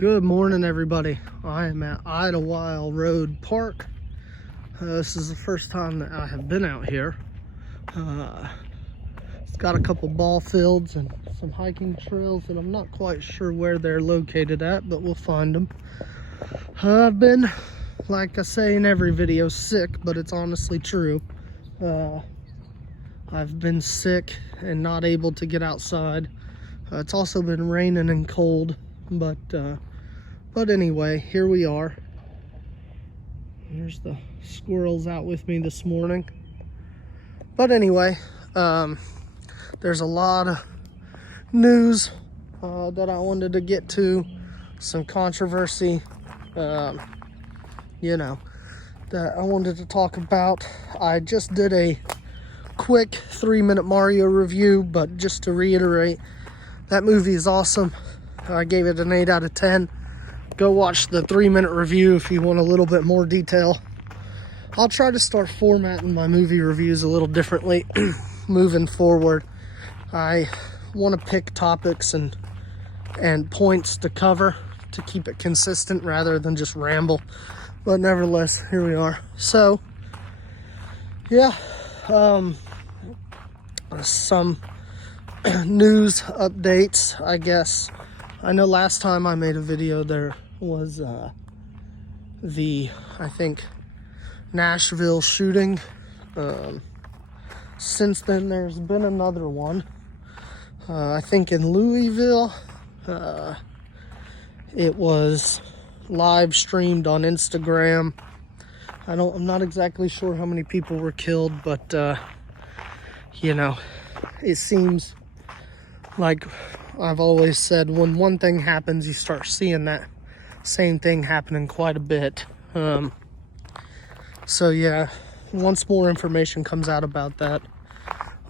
Good morning, everybody. I am at Idlewild Rd Park. This is the first time that I have been out here. It's got a couple ball fields and some hiking trails, and I'm not quite sure where they're located at, but we'll find them. I've been, like I say in every video, sick, but it's honestly true. I've been sick and not able to get outside. It's also been raining and cold, but anyway, here we are. There's the squirrels out with me this morning. But anyway, there's a lot of news that I wanted to get to, some controversy, that I wanted to talk about. I just did a quick 3-minute Mario review, but just to reiterate, that movie is awesome. I gave it an 8 out of 10. Go watch the 3-minute review if you want a little bit more detail. I'll try to start formatting my movie reviews a little differently moving forward. I want to pick topics and points to cover to keep it consistent rather than just ramble. But nevertheless, here we are. So, yeah, some news updates, I guess. I know last time I made a video there was I think Nashville shooting. Since then there's been another one, I think in Louisville. It was live streamed on Instagram. I'm not exactly sure how many people were killed, but it seems like I've always said, when one thing happens, you start seeing that same thing happening quite a bit. So yeah, once more information comes out about that,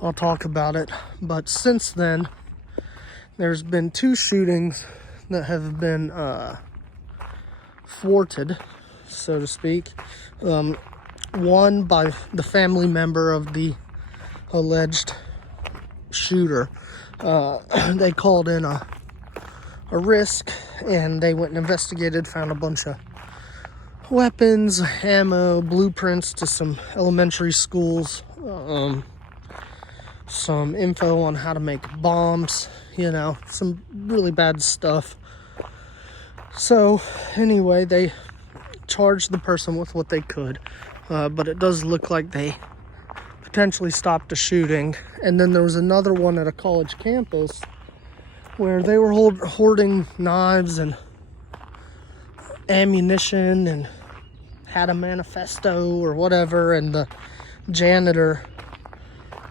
I'll talk about it. But since then, there's been 2 shootings that have been thwarted, so to speak. One by the family member of the alleged shooter. They called in a risk, and they went and investigated, found a bunch of weapons, ammo, blueprints to some elementary schools, some info on how to make bombs, some really bad stuff. So anyway, they charged the person with what they could, but it does look like they potentially stopped a shooting. And then there was another one at a college campus where they were hoarding knives and ammunition and had a manifesto or whatever, and the janitor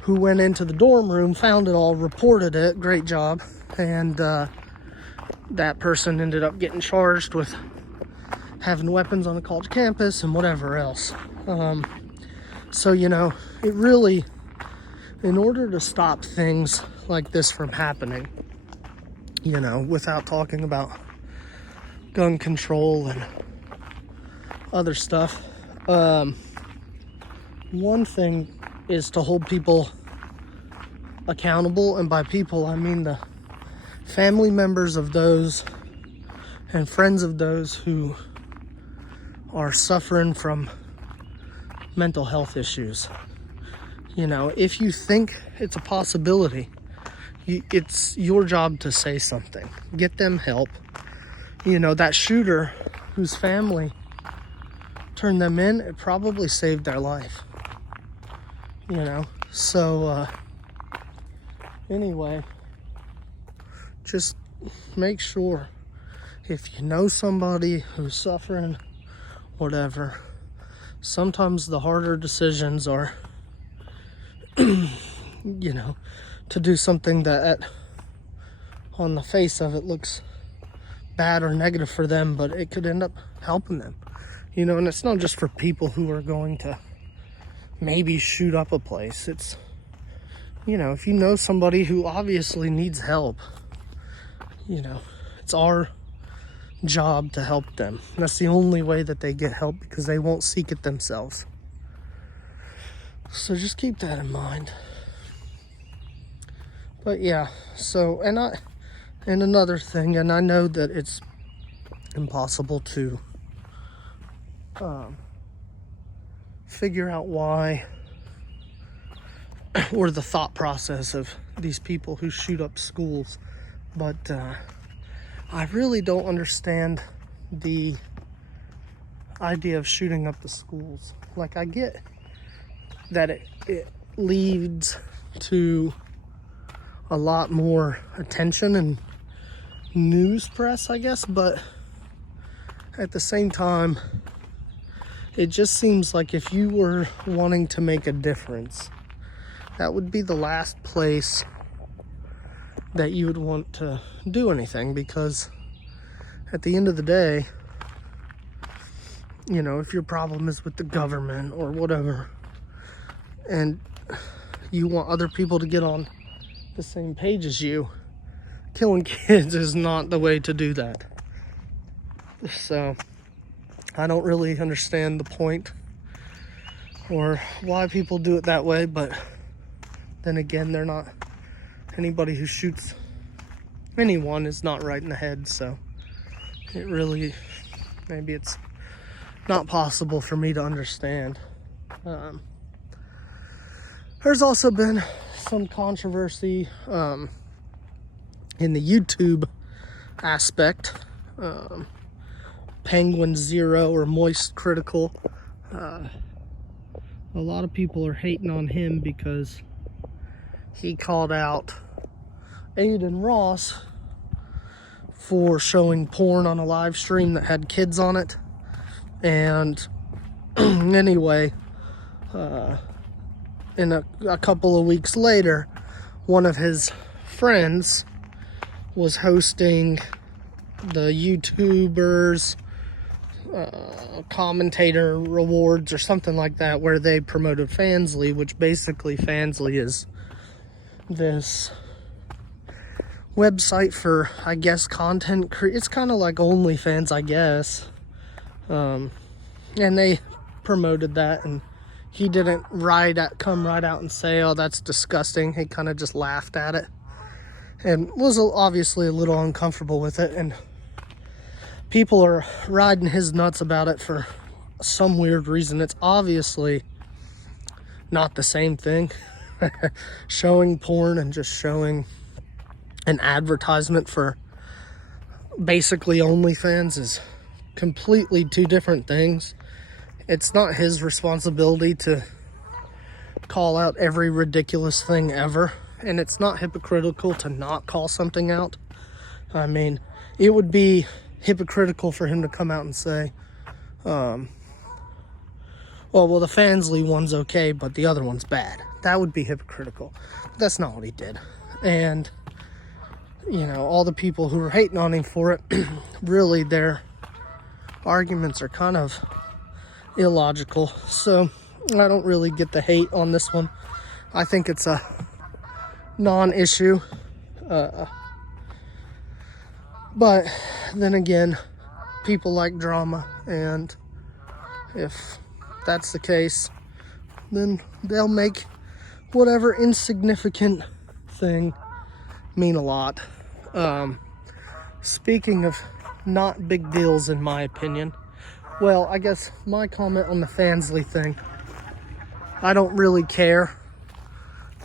who went into the dorm room found it all, reported it, great job, and that person ended up getting charged with having weapons on the college campus and whatever else. So, it really, in order to stop things like this from happening, without talking about gun control and other stuff, one thing is to hold people accountable, and by people, I mean the family members of those and friends of those who are suffering from mental health issues. If you think it's a possibility, it's your job to say something. Get them help. That shooter whose family turned them in, it probably saved their life. So anyway, just make sure, if you know somebody who's suffering, whatever, sometimes the harder decisions are, to do something that on the face of it looks bad or negative for them, but it could end up helping them. And it's not just for people who are going to maybe shoot up a place. It's, if you know somebody who obviously needs help, it's our job to help them. That's the only way that they get help, because they won't seek it themselves. So just keep that in mind. But yeah, so, and another thing, and I know that it's impossible to figure out why, or the thought process of these people who shoot up schools. But I really don't understand the idea of shooting up the schools. Like, I get that it leads to a lot more attention and news press, I guess, but at the same time, it just seems like if you were wanting to make a difference, that would be the last place that you would want to do anything, because at the end of the day, you know, if your problem is with the government or whatever, and you want other people to get on the same page as you, killing kids is not the way to do that. So I don't really understand the point or why people do it that way, but then again, they're not, anybody who shoots anyone is not right in the head, so it really, maybe it's not possible for me to understand. There's also been some controversy in the YouTube aspect. Penguin Zero, or Moist Critical, a lot of people are hating on him because he called out Aiden Ross for showing porn on a live stream that had kids on it. And anyway, in a couple of weeks later, one of his friends was hosting the YouTubers commentator rewards or something like that, where they promoted Fansly, which basically Fansly is this website for, I guess, content it's kind of like OnlyFans, I guess. And they promoted that, and he didn't come right out and say, oh, that's disgusting. He kind of just laughed at it and was obviously a little uncomfortable with it, and people are riding his nuts about it for some weird reason. It's obviously not the same thing. Showing porn and just showing an advertisement for basically OnlyFans is completely two different things. It's not his responsibility to call out every ridiculous thing ever, and it's not hypocritical to not call something out. I mean, it would be hypocritical for him to come out and say, well, the Fansly one's okay, but the other one's bad. That would be hypocritical. But that's not what he did. And, you know, all the people who are hating on him for it, really, their arguments are kind of illogical. So I don't really get the hate on this one. I think it's a non-issue. But then again, people like drama, and if that's the case, then they'll make whatever insignificant thing mean a lot. Speaking of not big deals, in my opinion, well, I guess my comment on the Fansly thing, I don't really care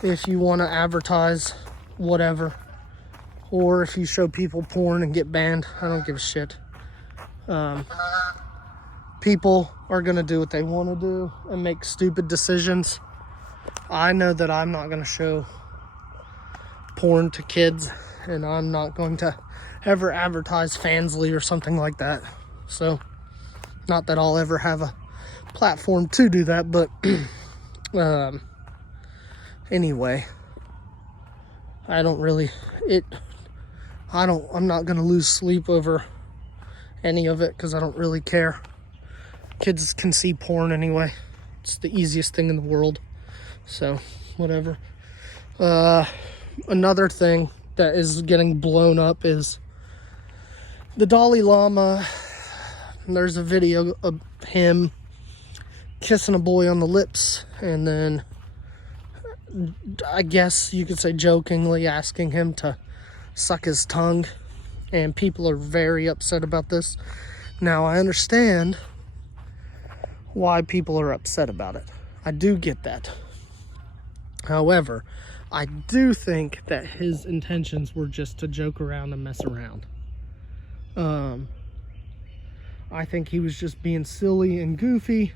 if you want to advertise whatever, or if you show people porn and get banned. I don't give a shit. People are going to do what they want to do and make stupid decisions. I know that I'm not going to show porn to kids, and I'm not going to ever advertise Fansly or something like that. So, not that I'll ever have a platform to do that, but anyway, I'm not going to lose sleep over any of it, because I don't really care. Kids can see porn anyway. It's the easiest thing in the world. So, whatever. Another thing that is getting blown up is the Dalai Lama. There's a video of him kissing a boy on the lips, and then I guess you could say jokingly asking him to suck his tongue. and people are very upset about this. Now, I understand why people are upset about it. I do get that. However, I do think that his intentions were just to joke around and mess around. I think he was just being silly and goofy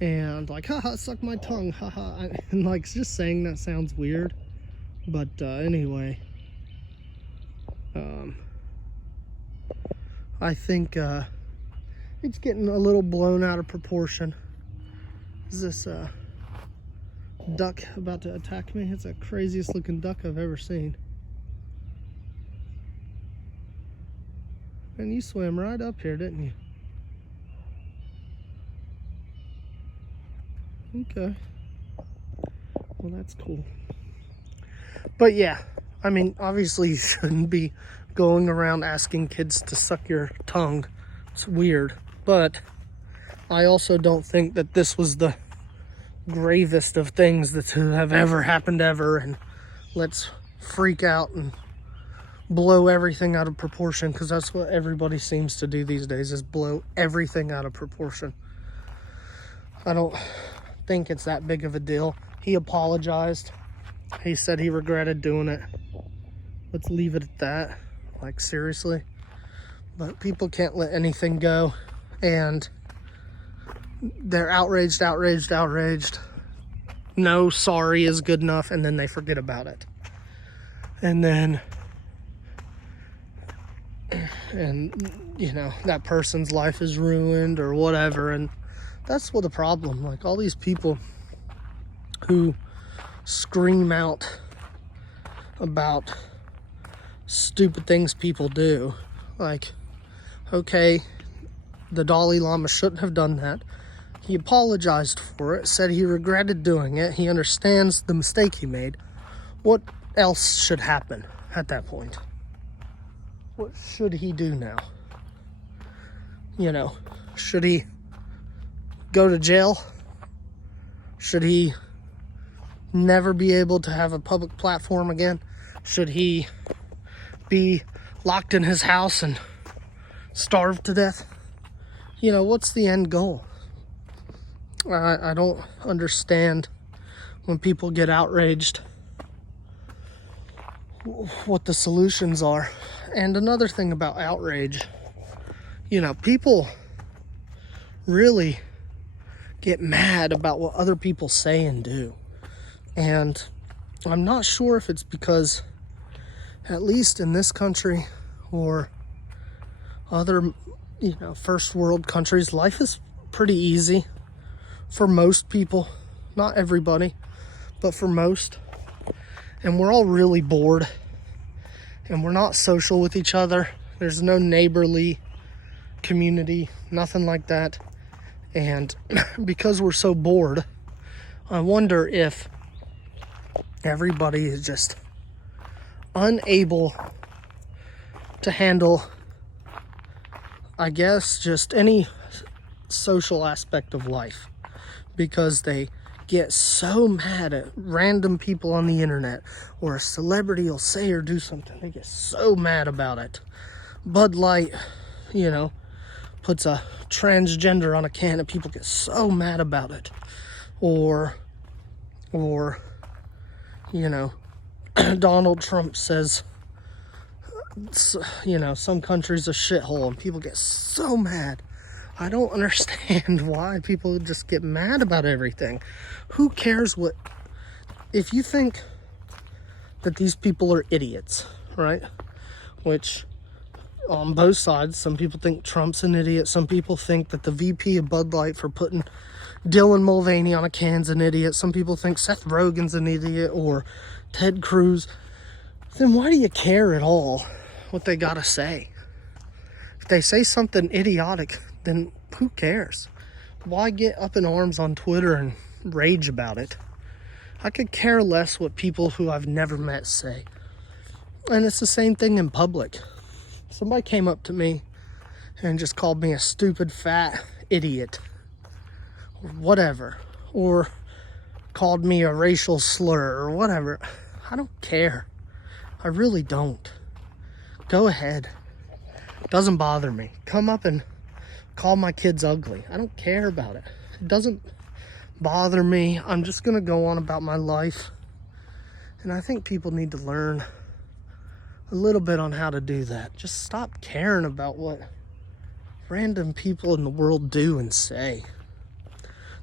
and like, haha, suck my tongue, haha. And like, just saying that sounds weird. But anyway, I think it's getting a little blown out of proportion. Is this duck about to attack me? It's the craziest looking duck I've ever seen. And you swam right up here, didn't you? Okay. Well, that's cool. But yeah, I mean, obviously you shouldn't be going around asking kids to suck your tongue. It's weird. But I also don't think that this was the gravest of things that have ever happened ever, and let's freak out and blow everything out of proportion, because that's what everybody seems to do these days, is blow everything out of proportion. I don't think it's that big of a deal. He apologized. He said he regretted doing it. Let's leave it at that. Like, seriously. But people can't let anything go, and they're outraged. No, sorry is good enough, and then they forget about it. And you know, that person's life is ruined or whatever. And that's what the problem, like, all these people who scream out about stupid things people do, like, okay, the Dalai Lama shouldn't have done that. He apologized for it, said he regretted doing it, he understands the mistake he made. What else should happen at that point? What should he do now? You know, should he go to jail? Should he never be able to have a public platform again? Should he be locked in his house and starve to death? You know, what's the end goal? I don't understand when people get outraged what the solutions are. And another thing about outrage, you know, people really get mad about what other people say and do. And I'm not sure if it's because, at least in this country or other, you know, first world countries, life is pretty easy for most people. Not everybody, but for most. And we're all really bored, and we're not social with each other. There's no neighborly community, nothing like that. And because we're so bored, I wonder if everybody is just unable to handle, I guess, just any social aspect of life, because they get so mad at random people on the internet, or a celebrity will say or do something. They get so mad about it. Bud Light, you know, puts a transgender on a can and people get so mad about it. Or you know, Donald Trump says, you know, some country's a shithole, and people get so mad. I don't understand why people just get mad about everything. Who cares what... If you think that these people are idiots, right? Which, on both sides, some people think Trump's an idiot. Some people think that the VP of Bud Light for putting Dylan Mulvaney on a can's an idiot. Some people think Seth Rogen's an idiot, or Ted Cruz. Then why do you care at all what they gotta say? If they say something idiotic, then who cares? Why get up in arms on Twitter and rage about it? I could care less what people who I've never met say. And it's the same thing in public. Somebody came up to me and just called me a stupid fat idiot, or whatever, or called me a racial slur or whatever. I don't care. I really don't. go ahead. Doesn't bother me. Come up and call my kids ugly. I don't care about it. It doesn't bother me. I'm just gonna go on about my life. And I think people need to learn a little bit on how to do that. Just stop caring about what random people in the world do and say.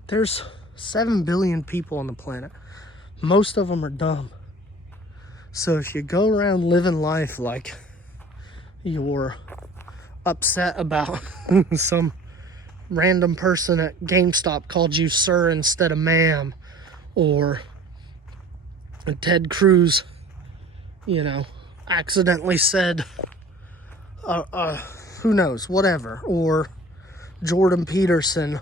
There's 7 billion people on the planet. Most of them are dumb. So if you go around living life like you're upset about some random person at GameStop called you sir instead of ma'am, or Ted Cruz, accidentally said, who knows, whatever, or Jordan Peterson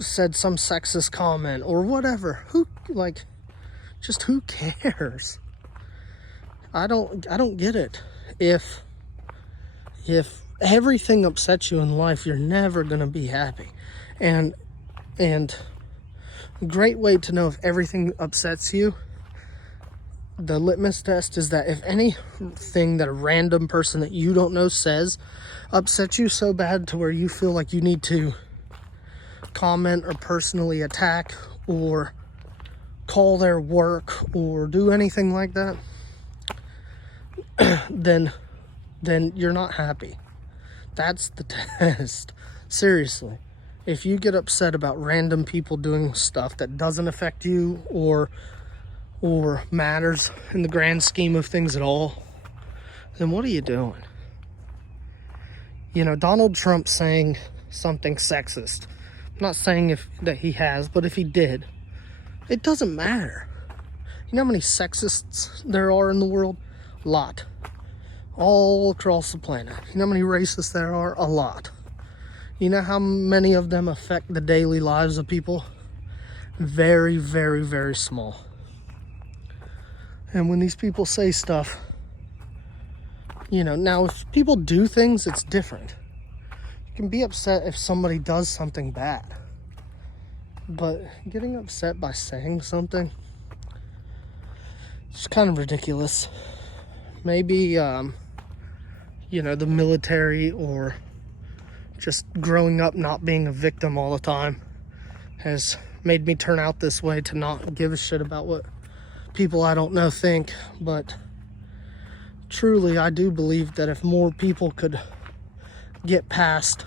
said some sexist comment or whatever. Who cares? I don't get it. If everything upsets you in life, you're never gonna be happy. And a great way to know if everything upsets you, the litmus test is that if anything that a random person that you don't know says upsets you so bad to where you feel like you need to comment or personally attack or call their work or do anything like that, then you're not happy. That's the test. Seriously. If you get upset about random people doing stuff that doesn't affect you or matters in the grand scheme of things at all, then what are you doing? Donald Trump saying something sexist. I'm not saying that he has, but if he did, it doesn't matter. You know how many sexists there are in the world? A lot. All across the planet. You know how many racists there are? A lot. You know how many of them affect the daily lives of people? Very, very, very small. And when these people say stuff, now if people do things, it's different. You can be upset if somebody does something bad. But getting upset by saying something, it's kind of ridiculous. Maybe, the military or just growing up not being a victim all the time has made me turn out this way to not give a shit about what people I don't know think. But truly, I do believe that if more people could get past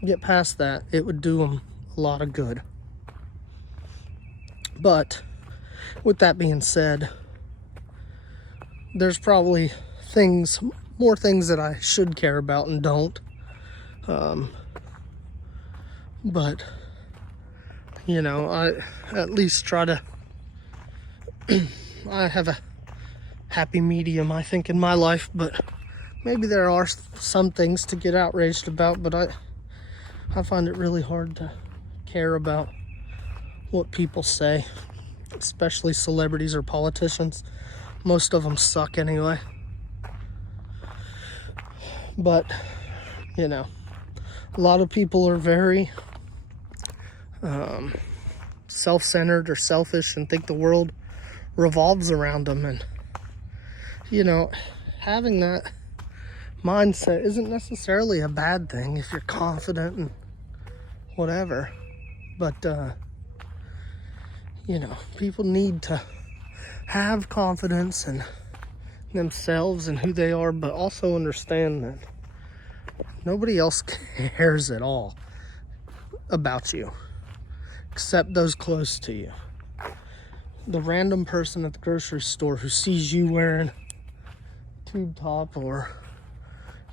that, it would do them a lot of good. But with that being said, there's probably more things that I should care about and don't. But I at least try to I have a happy medium, I think, in my life, but maybe there are some things to get outraged about, but I find it really hard to care about what people say, especially celebrities or politicians. Most of them suck anyway. But, a lot of people are very self-centered or selfish and think the world revolves around them. And, having that mindset isn't necessarily a bad thing if you're confident and whatever. But, people need to have confidence in themselves and who they are, but also understand that nobody else cares at all about you except those close to you. The random person at the grocery store who sees you wearing a tube top or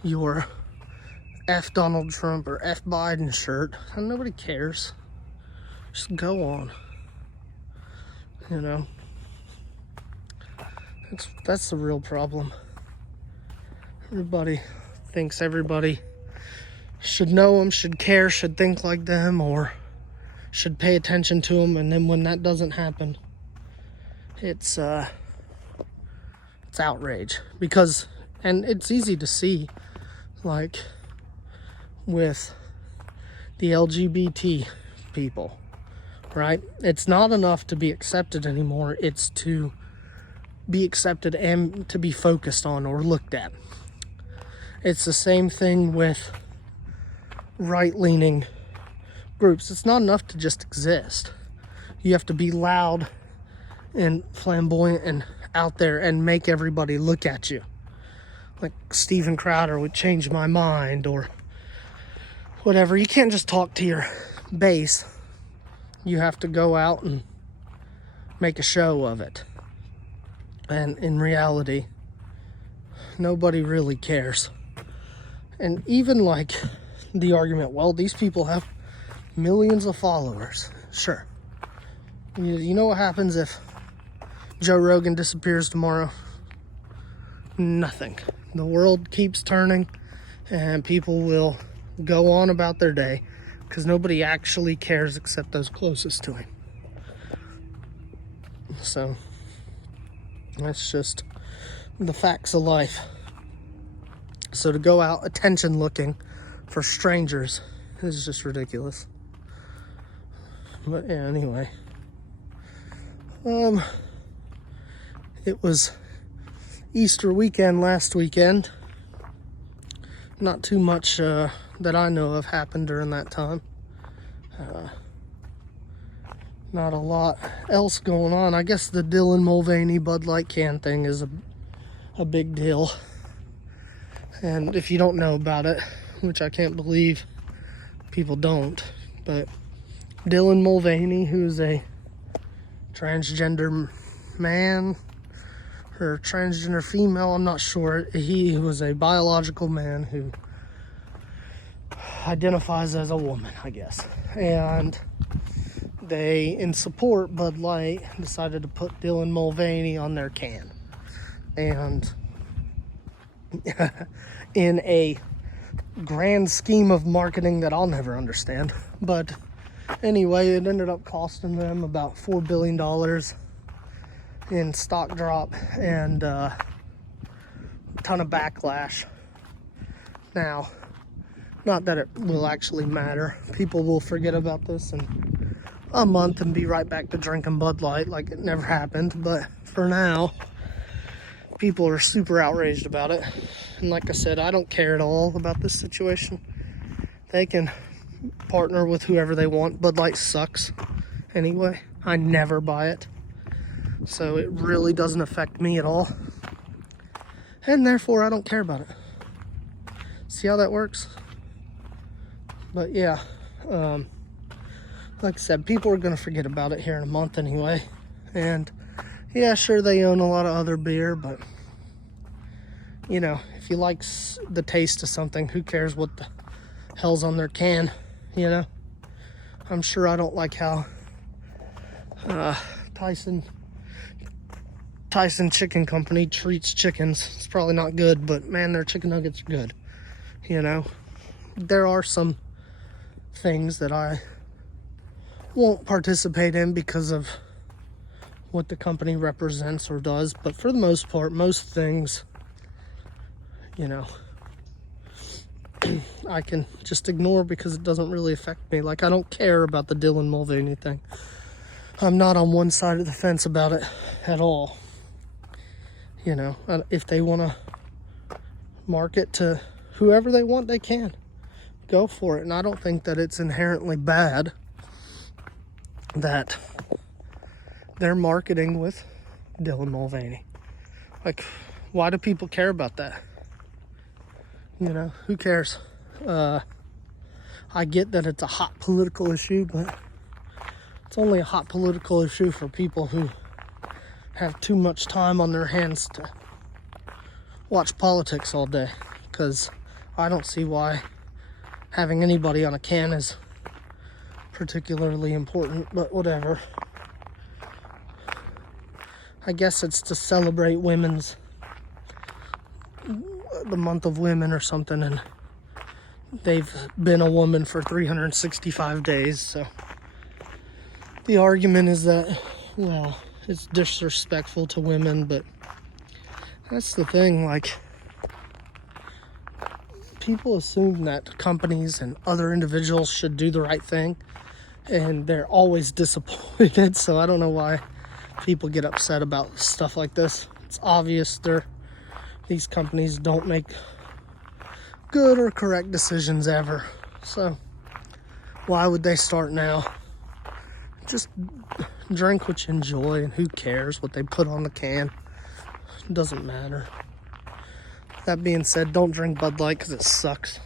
your F Donald Trump or F Biden shirt, and nobody cares. Just go on. That's the real problem. Everybody thinks everybody should know them, should care, should think like them, or should pay attention to them, and then when that doesn't happen, it's outrage. And it's easy to see, like with the LGBT people, right? It's not enough to be accepted anymore. It's to be accepted and to be focused on or looked at. It's the same thing with right-leaning groups. It's not enough to just exist. You have to be loud and flamboyant and out there and make everybody look at you. Like Steven Crowder would Change My Mind or whatever. You can't just talk to your base. You have to go out and make a show of it. And in reality, nobody really cares. And even like the argument, well, these people have millions of followers. Sure. You know what happens if Joe Rogan disappears tomorrow? Nothing. The world keeps turning and people will go on about their day because nobody actually cares except those closest to him. So that's just the facts of life. So to go out attention looking for strangers is just ridiculous. But yeah, anyway. It was Easter weekend last weekend. Not too much that I know of happened during that time. Not a lot else going on. I guess the Dylan Mulvaney Bud Light can thing is a big deal. And if you don't know about it, which I can't believe people don't, but Dylan Mulvaney, who's a transgender man or transgender female, I'm not sure. He was a biological man who identifies as a woman, I guess. And they, in support Bud Light, decided to put Dylan Mulvaney on their can. And in a grand scheme of marketing that I'll never understand. But anyway, it ended up costing them about $4 billion in stock drop and a ton of backlash. Now, not that it will actually matter. People will forget about this in a month and be right back to drinking Bud Light like it never happened. But for now, people are super outraged about it. And like I said, I don't care at all about this situation. They can partner with whoever they want. Bud Light sucks anyway. I never buy it. So it really doesn't affect me at all. And therefore, I don't care about it. See how that works? But yeah, like I said, people are going to forget about it here in a month anyway. And yeah, sure, they own a lot of other beer, but you know, if you like the taste of something, who cares what the hell's on their can, you know? I'm sure I don't like how Tyson Chicken Company treats chickens. It's probably not good, but man, their chicken nuggets are good, you know? There are some things that I won't participate in because of what the company represents or does, but for the most part, most things, you know, I can just ignore because it doesn't really affect me. Like, I don't care about the Dylan Mulvaney thing. I'm not on one side of the fence about it at all. You know, if they want to market to whoever they want, they can. Go for it. And I don't think that it's inherently bad that they're marketing with Dylan Mulvaney. Like, why do people care about that? You know, who cares? I get that it's a hot political issue, but it's only a hot political issue for people who have too much time on their hands to watch politics all day. Because I don't see why having anybody on a can is particularly important, but whatever. I guess it's to celebrate the month of women or something, and they've been a woman for 365 days, so the argument is that, well, it's disrespectful to women, but that's the thing, like, people assume that companies and other individuals should do the right thing, and they're always disappointed, so I don't know why people get upset about stuff like this. It's obvious these companies don't make good or correct decisions ever. So why would they start now? Just drink what you enjoy, and who cares what they put on the can? It doesn't matter. That being said, don't drink Bud Light because it sucks.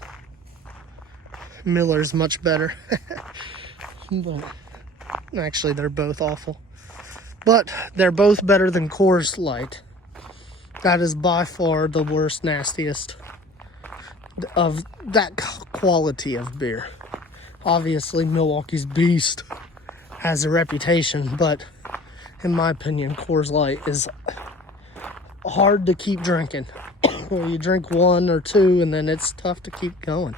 Miller's much better. But actually, they're both awful. But they're both better than Coors Light. That is by far the worst, nastiest of that quality of beer. Obviously, Milwaukee's Beast has a reputation, but in my opinion, Coors Light is hard to keep drinking. You drink one or two, and then it's tough to keep going.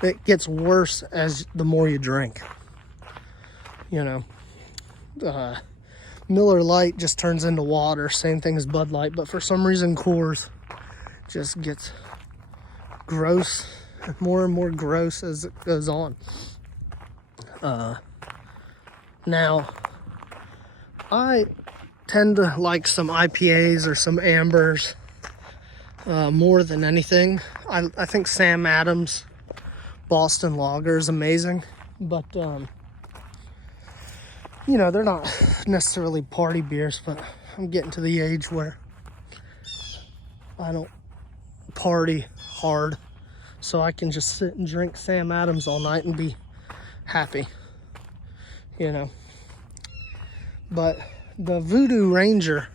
It gets worse as the more you drink. You know, Miller Lite just turns into water. Same thing as Bud Light, but for some reason, Coors just gets gross, more and more gross as it goes on. Now, I tend to like some IPAs or some ambers more than anything. I think Sam Adams Boston Lager is amazing, but you know, they're not necessarily party beers, but I'm getting to the age where I don't party hard, so I can just sit and drink Sam Adams all night and be happy, you know. But the Voodoo Ranger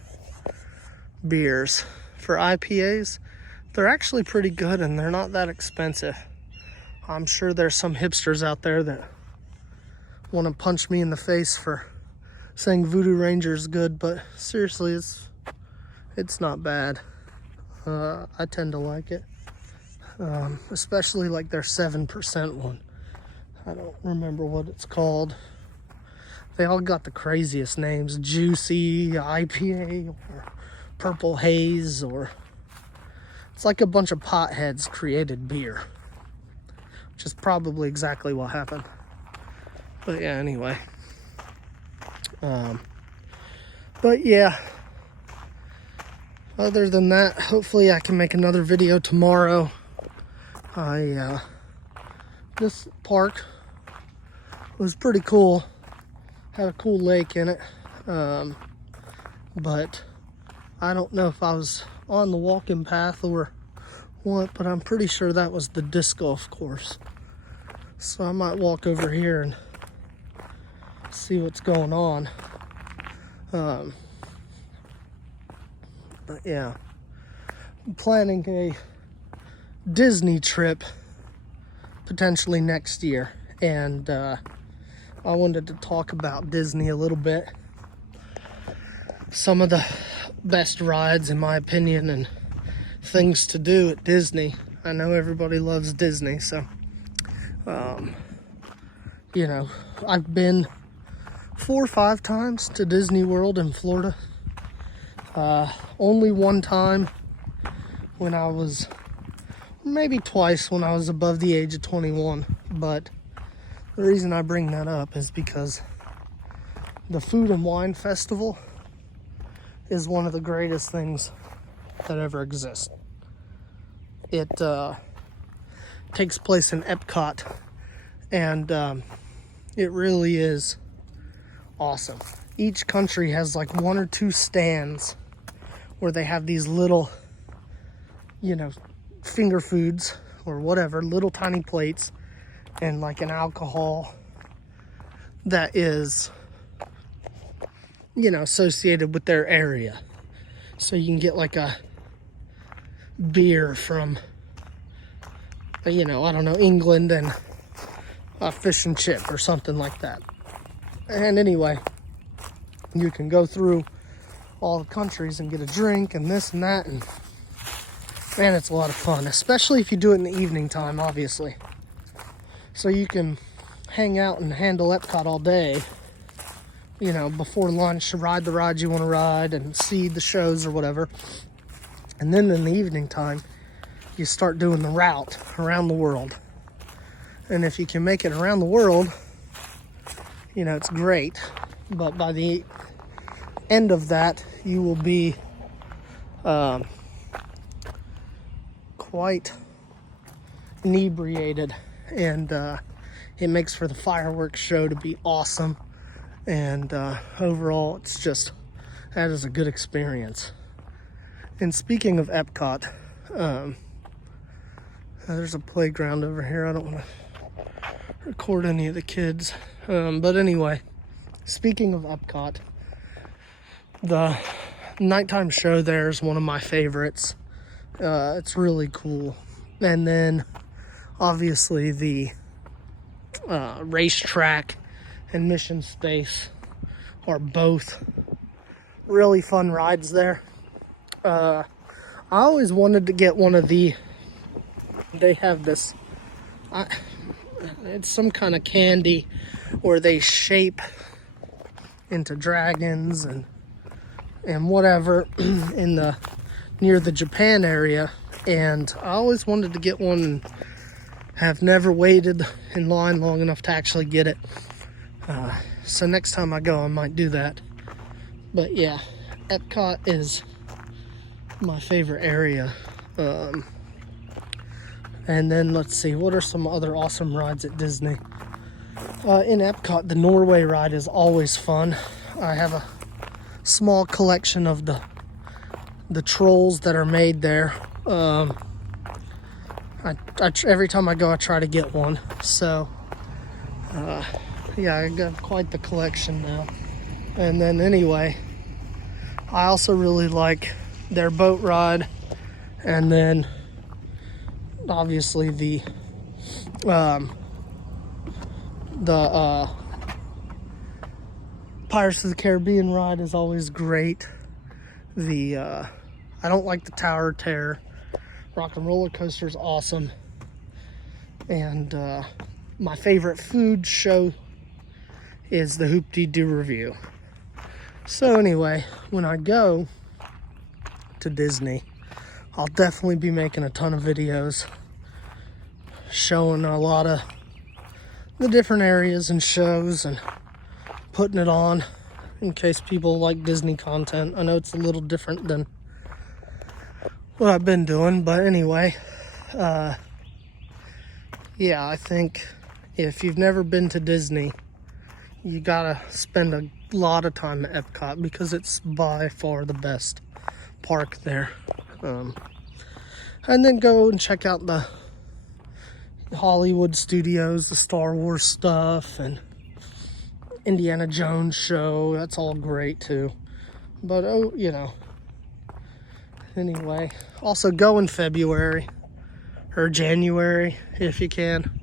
beers for IPAs, they're actually pretty good, and they're not that expensive. I'm sure there's some hipsters out there that want to punch me in the face for saying Voodoo Ranger is good, but seriously, it's not bad. I tend to like it, especially like their 7% one. I don't remember what it's called. They all got the craziest names: Juicy IPA or Purple Haze, or it's like a bunch of potheads created beer, which is probably exactly what happened. But yeah, anyway. But yeah, other than that, hopefully I can make another video tomorrow. This park was pretty cool. Had a cool lake in it. But I don't know if I was on the walking path or what, but I'm pretty sure that was the disc golf course. So I might walk over here and see what's going on. But yeah, I'm planning a Disney trip potentially next year, and I wanted to talk about Disney a little bit. Some of the best rides, in my opinion, and things to do at Disney. I know everybody loves Disney, so you know, I've been 4 or 5 times to Disney World in Florida. Only one time when I was, maybe twice when I was above the age of 21. But the reason I bring that up is because the Food and Wine Festival is one of the greatest things that ever exists. It takes place in Epcot, and it really is awesome. Each country has like 1 or 2 stands where they have these little, you know, finger foods or whatever, little tiny plates, and like an alcohol that is, you know, associated with their area. So you can get like a beer from, you know, I don't know, England, and a fish and chip or something like that. And anyway, you can go through all the countries and get a drink and this and that, and man, it's a lot of fun, especially if you do it in the evening time, obviously. So you can hang out and handle Epcot all day, you know, before lunch, ride the rides you want to ride and see the shows or whatever. And then in the evening time, you start doing the route around the world. And if you can make it around the world, you know, it's great. But by the end of that, you will be quite inebriated, and it makes for the fireworks show to be awesome. And overall, it's just, that is a good experience. And speaking of Epcot, there's a playground over here. I don't want to record any of the kids. But anyway, speaking of Epcot, the nighttime show there is one of my favorites. It's really cool. And then obviously the racetrack and Mission Space are both really fun rides there. I always wanted to get one of the, they have this, it's some kind of candy where they shape into dragons and whatever in the near the Japan area, and I always wanted to get one and have never waited in line long enough to actually get it. So next time I go, I might do that. But yeah, Epcot is my favorite area. And then let's see, what are some other awesome rides at Disney? In Epcot, the Norway ride is always fun. I have a small collection of the trolls that are made there. Every time I go, I try to get one. So yeah, I got quite the collection now. And then anyway, I also really like their boat ride, and then obviously the Pirates of the Caribbean ride is always great. I don't like the Tower of Terror. Rock and Roller Coaster is awesome. And my favorite food show is the Hoop-Dee-Doo Review. So anyway, when I go to Disney, I'll definitely be making a ton of videos showing a lot of the different areas and shows and putting it on in case people like Disney content. I know it's a little different than what I've been doing, but anyway, yeah, I think if you've never been to Disney, you gotta spend a lot of time at Epcot because it's by far the best park there. And then go and check out the Hollywood studios, the Star Wars stuff, and Indiana Jones show. That's all great too. But oh, you know, anyway, also go in February or January if you can.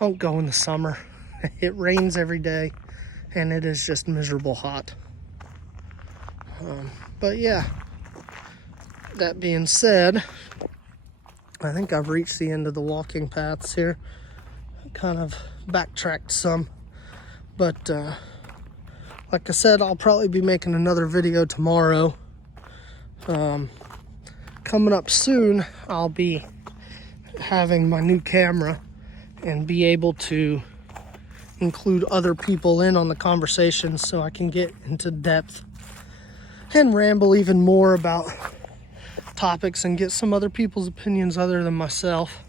Don't go in the summer. It rains every day and it is just miserable hot. But yeah, that being said, I think I've reached the end of the walking paths here. Kind of backtracked some, but like I said, I'll probably be making another video tomorrow. Coming up soon, I'll be having my new camera and be able to include other people in on the conversation so I can get into depth and ramble even more about topics and get some other people's opinions other than myself.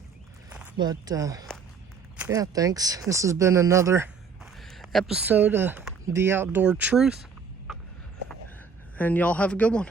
But yeah, thanks. This has been another episode of The Outdoor Truth, and y'all have a good one.